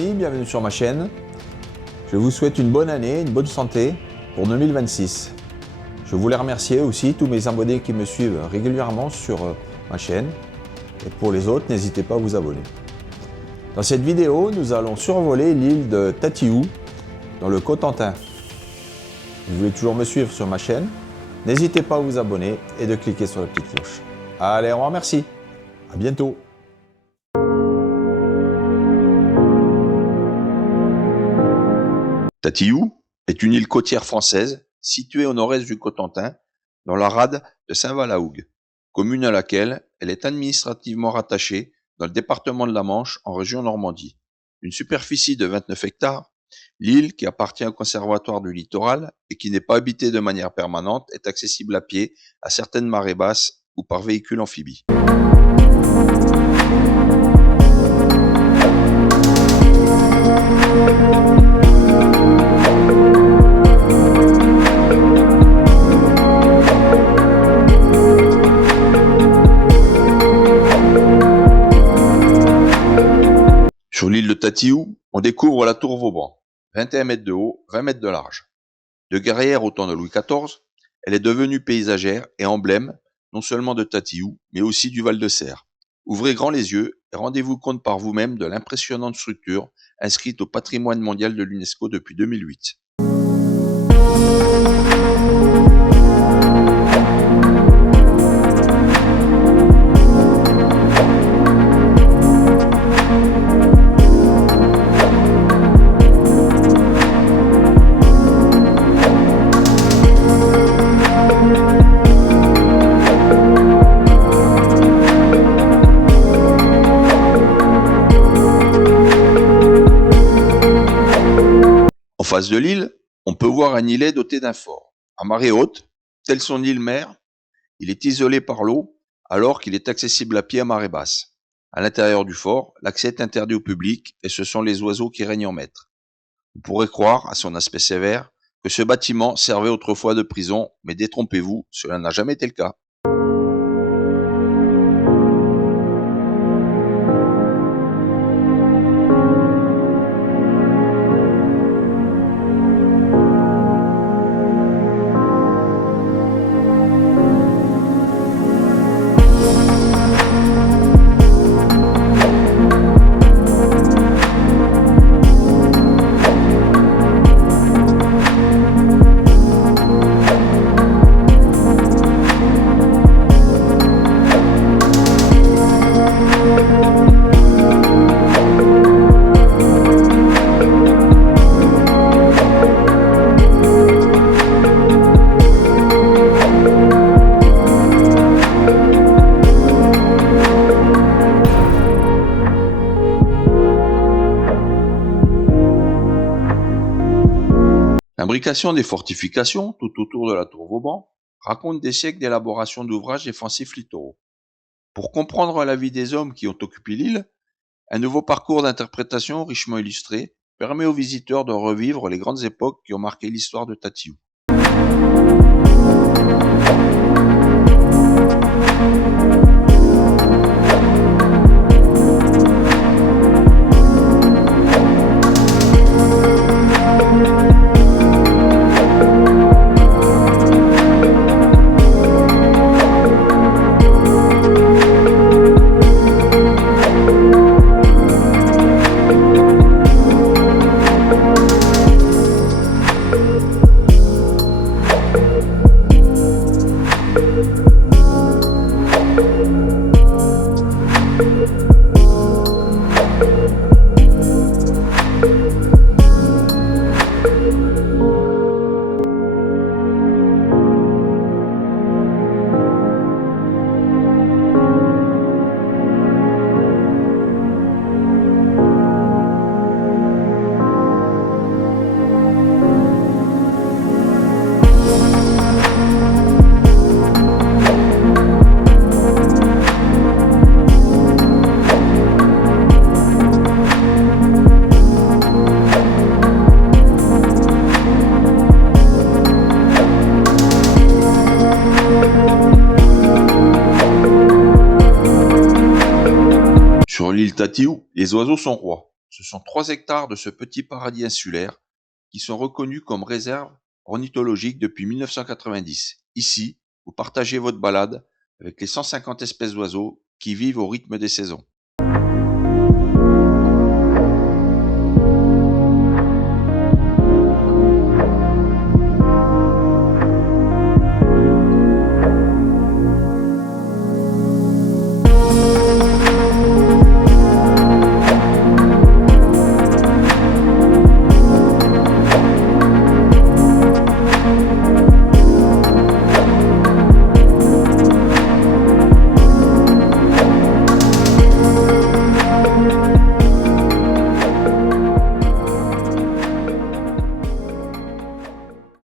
amis, bienvenue sur ma chaîne. Je vous souhaite une bonne année, une bonne santé pour 2026. Je voulais remercier aussi tous mes abonnés qui me suivent régulièrement sur ma chaîne. Et pour les autres, n'hésitez pas à vous abonner. Dans cette vidéo, nous allons survoler l'île de Tatiou, dans le Cotentin. Vous voulez toujours me suivre sur ma chaîne, n'hésitez pas à vous abonner et de cliquer sur la petite cloche. Allez, on vous remercie. À bientôt. Tatiou est une île côtière française située au nord-est du Cotentin, dans la rade de Saint-Valahougue, commune à laquelle elle est administrativement rattachée dans le département de la Manche en région Normandie. Une superficie de 29 hectares, l'île, qui appartient au Conservatoire du littoral et qui n'est pas habitée de manière permanente, est accessible à pied à certaines marées basses ou par véhicule amphibie. Sur l'île de Tatiou, on découvre la tour Vauban, 21 mètres de haut, 20 mètres de large. De guerrière au temps de Louis XIV, elle est devenue paysagère et emblème non seulement de Tatiou, mais aussi du Val-de-Serre. Ouvrez grand les yeux et rendez-vous compte par vous-même de l'impressionnante structure inscrite au patrimoine mondial de l'UNESCO depuis 2008. En face de l'île, on peut voir un îlet doté d'un fort. À marée haute, telle son île-mère, il est isolé par l'eau alors qu'il est accessible à pied à marée basse. À l'intérieur du fort, l'accès est interdit au public et ce sont les oiseaux qui règnent en maître. On pourrait croire, à son aspect sévère, que ce bâtiment servait autrefois de prison, mais détrompez-vous, cela n'a jamais été le cas. L'imbrication des fortifications tout autour de la tour Vauban raconte des siècles d'élaboration d'ouvrages défensifs littoraux. Pour comprendre la vie des hommes qui ont occupé l'île, un nouveau parcours d'interprétation richement illustré permet aux visiteurs de revivre les grandes époques qui ont marqué l'histoire de Tatiou. Sur l'île Tatiou, les oiseaux sont rois. Ce sont 3 hectares de ce petit paradis insulaire qui sont reconnus comme réserve ornithologique depuis 1990. Ici, vous partagez votre balade avec les 150 espèces d'oiseaux qui vivent au rythme des saisons.